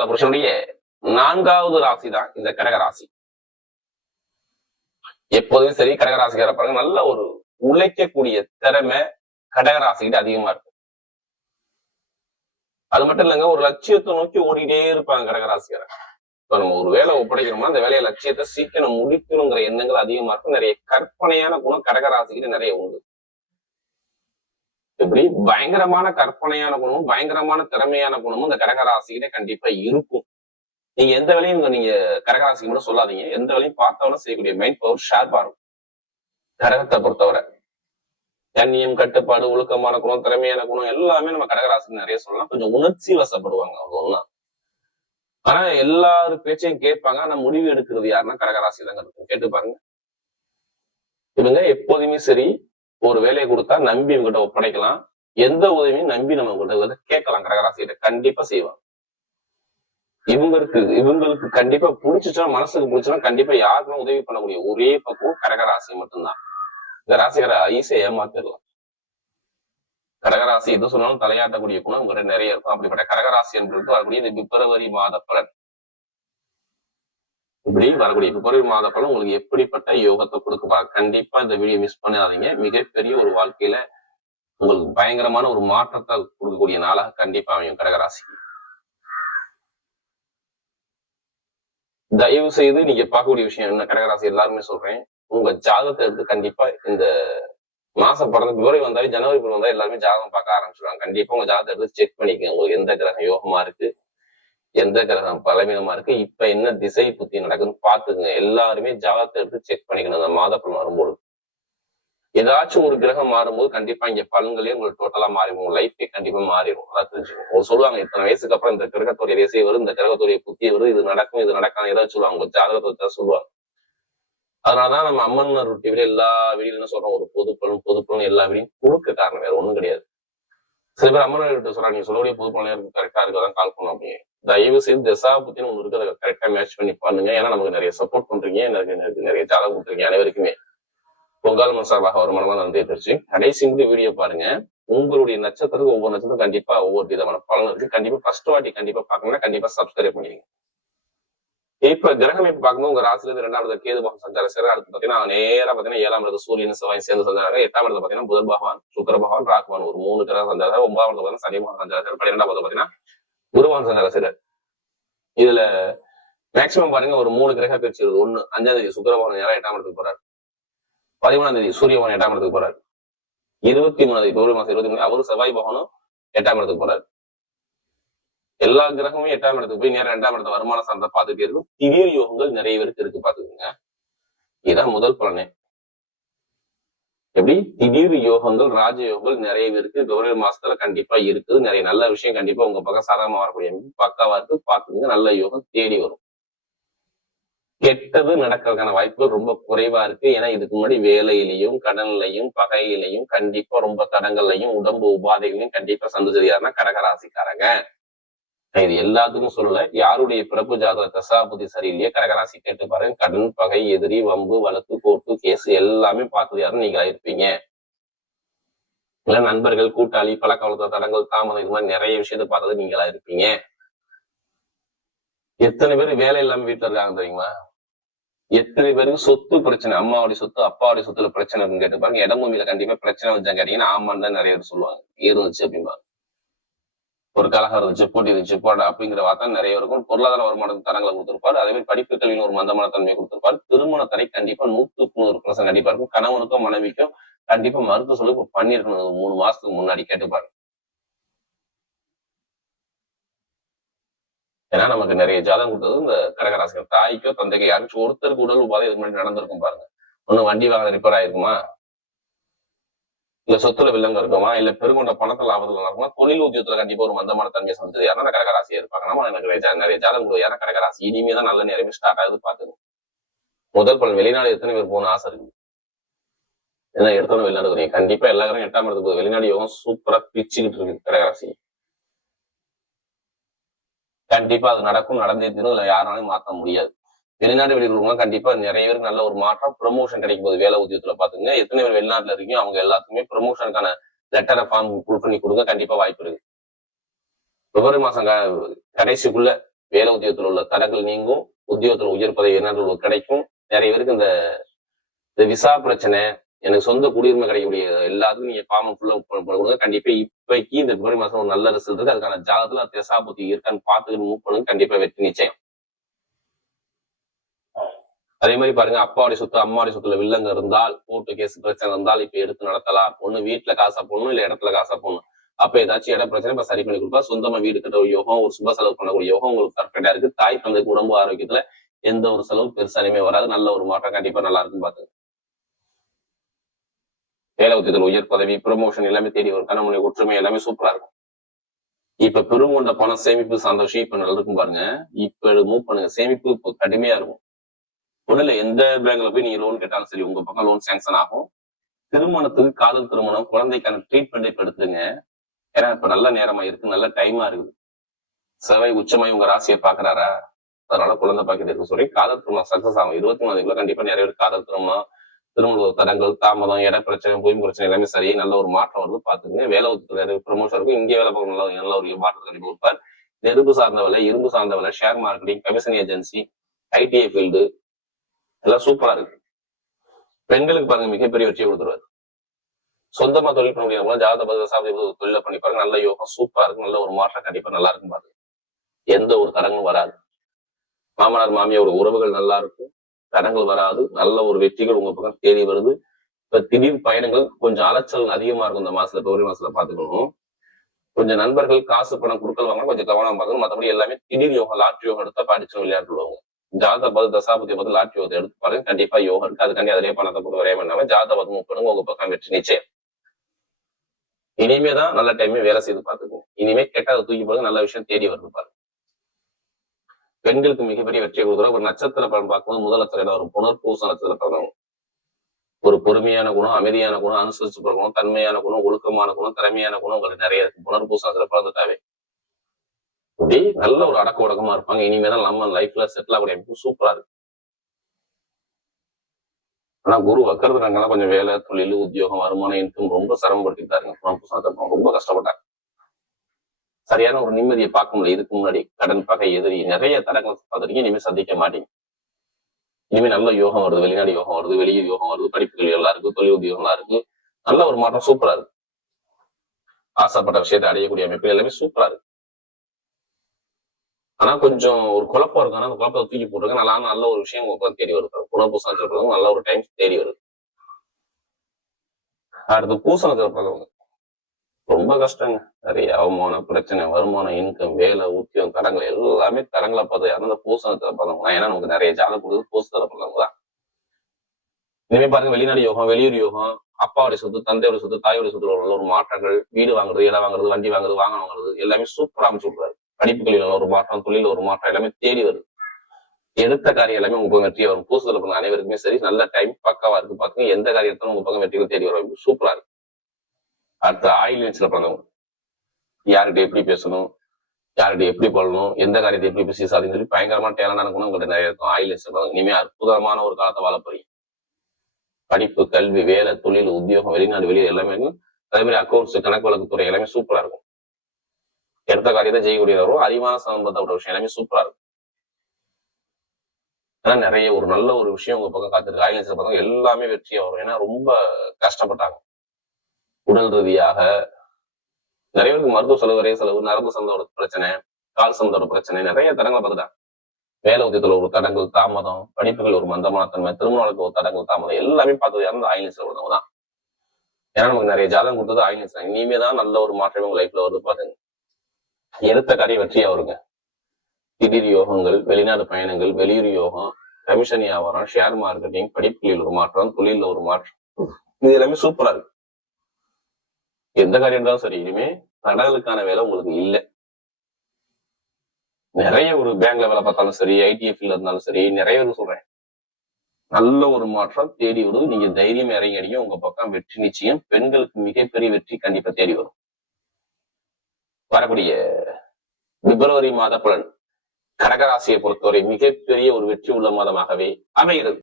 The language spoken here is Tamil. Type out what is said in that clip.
காலபுருஷனுடைய 4வது ராசி தான் இந்த கடகராசி. எப்போதுமே சரி கடகராசிக்கார பாருங்க, நல்ல ஒரு உழைக்கக்கூடிய திறமை கடகராசிக்கிட்ட அதிகமா இருக்கு. அது மட்டும் இல்லைங்க, ஒரு லட்சியத்தை நோக்கி ஓடிட்டே இருப்பாங்க கடகராசிக்கார. இப்ப நம்ம ஒரு வேலை ஒப்படைக்கிறோம்னா அந்த வேலையை லட்சியத்தை சீக்கிரம் முடிக்கணுங்கிற எண்ணங்கள் அதிகமா இருக்கும். நிறைய கற்பனையான குணம் கடகராசிக்கிட்ட நிறைய உண்டு. இப்படி பயங்கரமான கற்பனையான குணமும் பயங்கரமான திறமையான குணமும் இந்த கடகராசிக்கிட்ட கண்டிப்பா இருக்கும். நீங்க எந்த வேலையும் நீங்க கடகராசிக்கு மட்டும் சொல்லாதீங்க, எந்த வேலையும் பார்த்தவன செய்யக்கூடிய மைண்ட் பவர் ஷார்ப்பா இருக்கும் கடகத்தை பொறுத்தவரை. கண்ணியம், கட்டுப்பாடு, ஒழுக்கமான குணம், திறமையான குணம் எல்லாமே நம்ம கடகராசிக்கு நிறைய சொல்லலாம். கொஞ்சம் உணர்ச்சி வசப்படுவாங்க அவங்க. ஆனா எல்லாரு பேச்சையும் கேட்பாங்க. ஆனா முடிவு எடுக்கிறது யாருன்னா கடகராசி தாங்க இருக்கும். கேட்டு பாருங்க. இவங்க எப்போதுமே சரி ஒரு வேலையை கொடுத்தா நம்பி இவங்ககிட்ட ஒப்படைக்கலாம். எந்த உதவியும் நம்பி நம்ம கிட்ட கேட்கலாம். கடகராசிகிட்ட கண்டிப்பா செய்வாங்க. இவங்களுக்கு கண்டிப்பா பிடிச்சிச்சா, மனசுக்கு பிடிச்சா கண்டிப்பா யாருக்கும் உதவி பண்ணக்கூடிய ஒரே பக்கம் கடகராசி மட்டும்தான். இந்த ராசிக்கார ஈஸியா ஏமாத்திடலாம். கடகராசி எது சொன்னாலும் தலையாட்டக்கூடிய குணம் உங்ககிட்ட நிறைய இருக்கும். அப்படிப்பட்ட கடகராசி என்பது வரக்கூடிய இந்த பிப்ரவரி மாத பலன். இப்படி வரக்கூடிய பிப்ரவரி மாத பலன் உங்களுக்கு எப்படிப்பட்ட யோகத்தை கொடுக்க கண்டிப்பா இந்த வீடியோ மிஸ் பண்ணாதீங்க. மிகப்பெரிய ஒரு வாழ்க்கையில உங்களுக்கு பயங்கரமான ஒரு மாற்றத்தை கொடுக்கக்கூடிய நாளாக கண்டிப்பா அமையும் கடகராசி. தயவு செய்து நீங்க பார்க்கக்கூடிய விஷயம் என்ன, கடகராசி எல்லாருமே சொல்றேன், உங்க ஜாதகத்தை எடுத்து கண்டிப்பா இந்த மாசம் பிறந்த பிப்ரவரி வந்தாலும் ஜனவரி வந்தாலும் எல்லாருமே ஜாதகம் பார்க்க ஆரம்பிச்சிடுவாங்க. கண்டிப்பா உங்க ஜாதகத்தை எடுத்து செக் பண்ணிக்கங்க. உங்களுக்கு எந்த கிரகம் யோகமா இருக்கு, எந்த கிரகம் பலவீனமா இருக்கு, இப்ப என்ன திசை புத்தி நடக்குதுன்னு பாத்துக்குங்க. எல்லாருமே ஜாதகத்தை எடுத்து செக் பண்ணிக்கணும். அந்த மாத பலன் வரும்போது ஏதாச்சும் ஒரு கிரகம் மாறும்போது கண்டிப்பா இங்க பலன்களே உங்களுக்கு டோட்டலா மாறிடும். உங்க லைஃபே கண்டிப்பா மாறிடும். அதை தெரிஞ்சுக்கணும். ஒரு சொல்லுவாங்க, இத்தனை வயசுக்கு அப்புறம் இந்த கிரகத்துடைய திசை வரும், இந்த கிரகத்துடைய புத்தி வரும், இது நடக்கும், இது நடக்காது, ஏதாவது சொல்லுவாங்க. உங்க ஜாதகத்தை சொல்லுவாங்க. அதனாலதான் நம்ம அம்மன் டிவில எல்லா வீடியோ என்ன சொல்றோம், ஒரு பொதுப்பலன் எல்லா வீடியும் கொடுக்க காரணம் வேற ஒண்ணும் கிடையாது. சில பேர் அம்மன் கிட்ட சொல்றாங்க, நீங்க சொல்லக்கூடிய பொதுப்பலனே இருக்கு, கரெக்டா இருக்கதான் கால் பண்ணோம் அப்படின்னு. தயவு செய்து தசா புத்தின்னு ஒண்ணு இருக்கு, அதை கரெக்டா மேட்ச் பண்ணி பண்ணுங்க. ஏன்னா நமக்கு நிறைய சப்போர்ட் பண்றீங்க, எனக்கு நிறைய ஜாதகம் கொடுத்துருக்கீங்க. அனைவருக்குமே பொங்கல் மசாபாக ஒரு மனமா நன்றி தெரிச்சு. கடைசி முடி வீடியோ பாருங்க. உங்களுடைய நட்சத்திரத்துக்கு ஒவ்வொரு நட்சத்திரம் கண்டிப்பா ஒவ்வொரு விதமான பலன் இருக்கு. கண்டிப்பா ஃபர்ஸ்ட் வாட்டி கண்டிப்பா பாக்கணும்னா கண்டிப்பா சப்ஸ்கிரைப் பண்ணிடுங்க. இப்ப கிரகம் இப்ப பார்க்கும்போது உங்க ராசில இருந்து 2வது கேது பகவான் சஞ்சாரம் செய்யறாரு. அடுத்து பாத்தீங்கன்னா நேரா பாத்தீங்கன்னா 7ஆம் இடத்துல சூரியன் செவ்வாய் சேர்ந்து சஞ்சாரம். 8ஆம் இடத்துல பாத்தீங்கன்னா புதன் பகவான், சுக்கிர பகவான், ராகு பகவான் ஒரு 3 கிரகம் சஞ்சாரம். 9ஆம் இடத்துல பாத்தீங்கன்னா சனி பகவான் சஞ்சாரம். 12ஆம் பாத்தீங்கன்னா குருவான் சஞ்சாரம் செய்யறாரு. இதுல மேக்சிமம் பாருங்க ஒரு 3 கிரக பயிற்சி வருது. 1 5ஆம் தேதி சுக்கிர பகவான் 8ஆம் இடத்துக்கு போறாரு. 13ஆம் தேதி சூரிய பகவான் 8ஆம் இடத்துக்கு போறாரு. 23ஆம் தேதி பிப்ரவரி மாசம் 23 அவரு செவ்வாய் பகவானும் 8ஆம் இடத்துக்கு போறாரு. எல்லா கிரகமும் 8ஆம் இடத்துக்கு போய் நேரம் 2ஆம் இடத்த வருமான சார்ந்த பாத்துட்டே இருக்கும். திடீர் யோகங்கள் நிறைய பேருக்கு இருக்கு பாத்துக்கோங்க. இதுதான் முதல் பலனே. எப்படி திடீர் யோகங்கள், ராஜ யோகங்கள் நிறைய பேருக்கு பிப்ரவரி மாசத்துல கண்டிப்பா இருக்குது. நிறைய நல்ல விஷயம் கண்டிப்பா உங்க பக்கம் சாதகமா வரக்கூடிய பக்காவா இருக்கு. பாத்துக்கோங்க, நல்ல யோகம் தேடி வரும். கெட்டது நடக்கிறதுக்கான வாய்ப்புகள் ரொம்ப குறைவா இருக்கு. ஏன்னா இதுக்கு முன்னாடி வேலையிலையும், கடன்லையும், பகையிலையும், கண்டிப்பா ரொம்ப தடங்கள்லையும், உடம்பு உபாதைகளையும் கண்டிப்பா சந்திச்சது கடகராசிக்காரங்க. இது எல்லாத்துக்கும் சொல்லல, யாருடைய பிறப்பு ஜாதக தசாபுதி சரியில்லையே கடகராசி கேட்டு பாருங்க. கடன், பகை, எதிரி, வம்பு, வழக்கு, கோர்ட்டு, கேஸ் எல்லாமே பார்த்தது யாரும் நீங்களா இருப்பீங்க. இல்ல நண்பர்கள், கூட்டாளி, பழக்கவழக்க தடங்கள், தாமதம், இது மாதிரி நிறைய விஷயத்த பார்த்தது நீங்களா இருப்பீங்க. எத்தனை பேர் வேலை இல்லாம வீட்டுல இருக்காங்க தெரியுமா? எத்தனை பேருக்கு சொத்து பிரச்சனை, அம்மாவுடைய சொத்து, அப்பாவுடைய சொத்துல பிரச்சனை இருக்குன்னு கேட்டு பாருங்க. இடமூமியில கண்டிப்பா பிரச்சனை வச்சா கேட்டீங்கன்னா ஆமான்னு தான் நிறைய பேர் சொல்லுவாங்க. இருந்துச்சு அப்படிம்பாங்க. ஒரு கலகம் இருந்துச்சு, போட்டி இருந்துச்சு, போட அப்படிங்கிற வார்த்தை நிறைய இருக்கும். பொருளாதார வருமானத்துக்கு தரங்களை கொடுத்திருப்பாரு. அதே மாதிரி படிப்பு கல்வின்னு ஒரு மந்தமான தன்மையை கொடுத்திருப்பாரு. திருமண தடை கண்டிப்பா 100% கண்டிப்பா இருக்கும். கணவனுக்கும் மனைவிக்கும் கண்டிப்பா மருத்துவ சொல்லி இப்ப பண்ணிருக்கணும் 3 மாசத்துக்கு முன்னாடி கேட்டுப்பாரு. ஏன்னா நமக்கு நிறைய ஜாதகம் கொடுத்தது இந்த கடகராசிகள். தாய்க்கோ தந்தைக்கோ யாருக்கும் ஒருத்தருக்கு உடல் உபாதை இதுக்கு முன்னாடி நடந்திருக்கும் பாருங்க. ஒண்ணு வண்டி வாங்க ரிப்பேர் ஆயிருக்குமா, இல்ல சொத்துல வில்லங்க இருக்குமா, இல்ல பெருங்கொண்ட பணத்தை லாபத்துல இருக்குமா, தொழில் உத்தியோகத்துல கண்டிப்பா ஒரு மந்தமான தன்மையை சந்திச்சது யாருன்னா கடகராசியா இருப்பாங்க. நம்ம எனக்கு நிறைய ஜாதகம் யாரா கடகராசி. இனிமேதான் நல்ல நேரமே ஸ்டார்ட் ஆகுது பாத்துங்க. முதல் பலன், வெளிநாடு எத்தனை பேர் போகணும்னு ஆசை இருக்கு? ஏன்னா எடுத்தோன்னு வெளிநாடு வரீங்க. கண்டிப்பா எல்லா பேரும் 8ஆம் இடத்துக்கு வெளிநாடு யோகம் சூப்பரா பிச்சுக்கிட்டு இருக்கு கடகராசி. கண்டிப்பா அது நடக்கும், நடந்தே தீரும். இல்ல யாராலையும் மாற்ற முடியாது. வெளிநாடு வெளியூர் கண்டிப்பா நிறைய பேருக்கு நல்ல ஒரு மாற்றம், ப்ரமோஷன் கிடைக்கும் போது வேலை உத்தியோகத்துல பாத்துங்க. எத்தனை பேர் வெளிநாட்டுல இருக்கீங்க அவங்க எல்லாத்துக்குமே ப்ரமோஷனுக்கான லெட்டரை ஃபார்ம் பண்ணி கொடுங்க. கண்டிப்பா வாய்ப்பு இருக்கு. பிப்ரவரி மாசம் கடைசிக்குள்ள வேலை உத்தியோகத்தில் உள்ள தடங்கள் நீங்கும், உத்தியோகத்தில் உயர் பதவி என்ன கிடைக்கும். நிறைய பேருக்கு இந்த விசா பிரச்சனை, எனக்கு சொந்த குடியுரிமை கிடைக்கக்கூடிய எல்லாத்துக்கும் நீங்க ஃபார்ம் ஃபுல்லா கொடுங்க. கண்டிப்பா இப்பைக்கு இந்த பிப்ரவரி மாசம் ஒரு நல்ல ரிசல்ட் இருக்கு. அதுக்கான ஜாதகத்துல திசா புத்தி இருக்கான்னு பார்த்துட்டு மூவ் பண்ணுங்க. கண்டிப்பா வெற்றி நிச்சயம். அதே மாதிரி பாருங்க, அப்பாவுடைய சொத்து அம்மாவுடைய சொத்துல வில்லங்க இருந்தால், கோர்ட்டு கேஸ் பிரச்சனை இருந்தால் இப்ப எடுத்து நடத்தலாம். ஒண்ணு வீட்டுல காசா போடணும், இல்ல இடத்துல காசா போடணும். அப்ப ஏதாச்சும் இட பிரச்சனை இப்ப சரி பண்ணி கொடுப்பா. சொந்தமா வீடு கட்ட ஒரு யோகம், ஒரு சுப செலவு பண்ணக்கூடிய யோகம் உங்களுக்கு பர்ஃபெக்டா இருக்கு. தாய் தந்தைக்கு உடம்பு ஆரோக்கியத்துல எந்த ஒரு செலவு பெருசாலுமே வராது. நல்ல ஒரு மாற்றம் கண்டிப்பா நல்லா இருக்கும். பாத்துங்க, வேலை உத்தியத்தில் உயர் பதவி, ப்ரமோஷன் எல்லாமே தேடி வரும். கணவனுடைய ஒற்றுமை எல்லாமே சூப்பரா இருக்கும். இப்ப பெருங்கொண்ட பணம் சேமிப்பு சார்ந்த விஷயம் இப்ப நல்லா இருக்கும் பாருங்க. இப்ப மூவ் பண்ணுங்க. சேமிப்பு இப்போ கடுமையா இருக்கும். ஒண்ணு இல்ல, எந்த பேங்க்ல போய் நீங்க லோன் கேட்டாலும் சரி, உங்க பக்கம் லோன் சாங்ஷன் ஆகும். திருமணத்துக்கு, காதல் திருமணம், குழந்தைக்கான ட்ரீட்மெண்ட் இப்ப எடுத்துங்க. ஏன்னா இப்ப நல்ல நேரமா இருக்கு, நல்ல டைமா இருக்குது. செவ்வாய் உச்சமாய் உங்க ராசியை பாக்குறாரா, அதனால குழந்தை பாக்கிட்டு இருக்கு சொல்லி காதல் திருமணம் சக்சஸ் ஆகும். 23 கண்டிப்பா நிறைய பேர் காதல் திருமணம், திருமண தடங்கள், தாமதம், இட பிரச்சனை, பூமி பிரச்சனை எல்லாமே சரி, நல்ல ஒரு மாற்றம் வருது. பாத்துங்க, வேலை ஒத்துக்கிறாரு, ப்ரமோஷன் இருக்கும். இங்கே வேலை பார்க்க நல்ல ஒரு மாற்றம் கண்டிப்பா கொடுப்பார். நெருப்பு சார்ந்த வேலை, இரும்பு சார்ந்த வேலை, share marketing, commission agency, ITI field எல்லாம் சூப்பரா இருக்கு. பெண்களுக்கு பாருங்க மிகப்பெரிய வெற்றியை கொடுத்துருவாரு. சொந்தமா தொழில் பண்ண முடியாம ஜாதக தொழில பண்ணி பாருங்க, நல்ல யோகம் சூப்பரா இருக்கு. நல்ல ஒரு மாற்றம் கண்டிப்பா நல்லா இருக்கும். பாருங்க, எந்த ஒரு தடங்களும் வராது. மாமனார் மாமியாரோட உறவுகள் நல்லா இருக்கும், தடங்கள் வராது. நல்ல ஒரு வெற்றிகள் உங்க பக்கம் தேடி வருது. இப்ப திடீர் பயணங்கள் கொஞ்சம் அலைச்சல் அதிகமா இருக்கும் இந்த மாசத்துல, பிப்ரவரி மாசத்துல பாத்துக்கணும். கொஞ்சம் நண்பர்கள் காசு பணம் கொடுக்கல் வாங்க கொஞ்சம் கவனம் பார்க்கணும். மற்றபடி எல்லாமே திடீர் யோகம், லாட்ரி யோகம் எடுத்தா படிச்சு விளையாட்டுவாங்க. ஜாதக பார்த்து தசாபதி பார்த்து லாட்ரி யோகத்தை எடுத்து பாருங்க, கண்டிப்பா யோகம் இருக்கு. அதுக்காண்டி அதிலே பணத்தை போட்டு வரைய வேண்டாம ஜாதக பார்த்து மூவ் பண்ணுங்க, உங்க பக்கம் வெற்றி நிச்சயம். இனிமேதான் நல்ல டைமே வேலை செய்து பார்த்துக்கணும். இனிமே கெட்டதை தூக்கி போது நல்ல விஷயம் தேடி வருது பாருங்க. பெண்களுக்கு மிகப்பெரிய வெற்றியை கொடுக்குற ஒரு நட்சத்திர பலன் பார்க்கும்போது முதல் நட்சத்திரம் வரும். புனர்பூச நட்சத்திர பலன். ஒரு பொறுமையான குணம், அமைதியான குணம், அனுசரிச்சு குணம், தன்மையான குணம், ஒழுக்கமான குணம், திறமையான குணம் உங்களுக்கு நிறைய இருக்கு. புனர்பூச நட்சத்திர பிறந்துட்டாவே அப்படி நல்ல ஒரு அடக்க உடக்கமா இருப்பாங்க. இனிமேதான் நம்ம லைஃப்ல செட்டில் ஆகக்கூடிய சூப்பரா இருக்கு. ஆனா குரு வக்கரதுனால கொஞ்சம் வேலை, தொழில், உத்தியோகம், வருமானம், இன்கம் ரொம்ப சிரமப்படுத்திட்டாருங்க. புனர்பூச நட்சத்திரம் ரொம்ப கஷ்டப்பட்டாங்க. சரியான ஒரு நிம்மதியை பார்க்க முடியும். இதுக்கு முன்னாடி கடன், பகை, எதிரி நிறைய தடங்கள் பார்த்துருக்கீங்க. இனிமே சந்திக்க மாட்டீங்க. இனிமே நல்ல யோகம் வருது, வெளிநாடு யோகம் வருது, வெளியூர் யோகம் வருது, படிப்புகள் எல்லாம் இருக்கு, தொழில் உத்தியோகம் எல்லாம் இருக்கு. நல்ல ஒரு மாற்றம் சூப்பரா இருக்கு. ஆசைப்பட்ட விஷயத்தை அடையக்கூடிய அமைப்பு எல்லாமே சூப்பரா இருக்கு. ஆனா கொஞ்சம் ஒரு குழப்பம் இருக்கு. ஆனா அந்த குழப்பத்தை தூக்கி போட்டுருங்க. நல்ல ஒரு விஷயம் உங்களுக்கு தேடி வருது. புனர்பூச நட்சத்திரம் நல்ல ஒரு டைம் தேடி வருது. அடுத்து பூச நட்சத்திரம் ரொம்ப கஷ்டங்க. நிறைய அவமானம், பிரச்சனை, வருமானம், இன்கம், வேலை, உத்தியோகம், தடங்கள் எல்லாமே தடங்களை பார்த்து அந்த பூசணத்துல பார்த்தவங்க. ஏன்னா நமக்கு நிறைய ஜாதகம் கொடுக்குது பூசத்துல பார்த்தவங்க தான். இனிமே பாருங்க, வெளிநாடு யோகம், வெளியூர் யோகம், அப்பாவுடைய சொத்து, தந்தையோட சொத்து, தாயோட சொத்துல உள்ள ஒரு மாற்றங்கள், வீடு வாங்குறது, இடம் வாங்குறது, வண்டி வாங்குறது, வாகனம் வாங்குறது எல்லாமே சூப்பரா அமைச்சு விடுறாரு. படிப்புகளில் ஒரு மாற்றம், தொழில ஒரு மாற்றம் எல்லாமே தேடி வருது. எடுத்த காரியம் எல்லாமே உங்க பக்கம் வெற்றியா வரும். பூசத்துல பண்ண அனைவருக்குமே சரி, நல்ல டைம் பக்காவா இருக்கு. பாத்துங்க, எந்த காரியத்தாலும் உங்க பக்கம் வெற்றிகள் தேடி வரும். சூப்பரா இருக்கு. அடுத்த ஆயில் நேச்சர்ல பிறந்தவங்க, யார்கிட்ட எப்படி பேசணும், யார்கிட்ட எப்படி பண்ணணும், எந்த காரியத்தை எப்படி பேசி சாதின்னு சொல்லி பயங்கரமான டேலண்டான குணம் உங்கள்கிட்ட நிறைய இருக்கும். ஆயில் நேச்சர் இனிமே அற்புதமான ஒரு காலத்தை வாழ போறீங்க. படிப்பு, கல்வி, வேலை, தொழில், உத்தியோகம், வெளிநாடு, வெளியே எல்லாமே இருக்கும். அதே மாதிரி அக்கௌண்ட்ஸ், கணக்கு வழக்கு துறை எல்லாமே சூப்பரா இருக்கும். எடுத்த காரியத்தை செய்யக்கூடிய வரும். அறிவான சம்பந்தப்பட்ட விஷயம் எல்லாமே சூப்பரா இருக்கும். ஏன்னா நிறைய ஒரு நல்ல ஒரு விஷயம் உங்க பக்கம் காத்திருக்கு. ஆயில் நேச்சர் பார்த்தவங்க எல்லாமே வெற்றியா வரும். ஏன்னா ரொம்ப கஷ்டப்பட்டாங்க உடல் ரீதியாக. நிறைய பேருக்கு மருத்துவ செலவு, வரைய செலவு, நரம்பு சம்பந்தோட பிரச்சனை, கால் சம்பந்தோட பிரச்சனை, நிறைய தடங்களை பார்த்துட்டாங்க. வேலை உத்தியத்துல ஒரு தடங்கள், தாமதம், படிப்புகள் ஒரு மந்தமான தன்மை, திருமணத்துக்கு ஒரு தடங்கள், தாமதம் எல்லாமே பார்த்தது யாரும் ஆயில் நேச்சர் உள்ளவங்க தான். ஏன்னா நமக்கு நிறைய ஜாதகம் கொடுத்தது ஆயில் நேச்சர். இனிமே தான் நல்ல ஒரு மாற்றமே உங்க லைஃப்ல வருது. பாருங்க, எடுத்த காரியம் வெற்றியா வருங்க. திடீர் யோகங்கள், வெளிநாடு பயணங்கள், வெளியூர் யோகம், கமிஷன் வியாபாரம், ஷேர் மார்க்கெட்டிங், படிப்புகளில் ஒரு மாற்றம், தொழில ஒரு மாற்றம், இது எல்லாமே சூப்பரா இருக்கு. எந்த காரியம் இருந்தாலும் சரி, இனிமே தடங்களுக்கான வேலை உங்களுக்கு இல்லை. நிறைய ஒரு பேங்க்ல வேலை பார்த்தாலும் சரி, ஐடிஎஃப்ல இருந்தாலும் சரி, நிறைய பேர் சொல்றேன், நல்ல ஒரு மாற்றம் தேடி வருது. நீங்க தைரியம் இறங்கி அடிங்க, உங்க பக்கம் வெற்றி நிச்சயம். பெண்களுக்கு மிகப்பெரிய வெற்றி கண்டிப்பா தேடி வரும். வரக்கூடிய பிப்ரவரி மாத பலன் கடகராசியை பொறுத்தவரை மிகப்பெரிய ஒரு வெற்றி உள்ள மாதமாகவே அமைகிறது.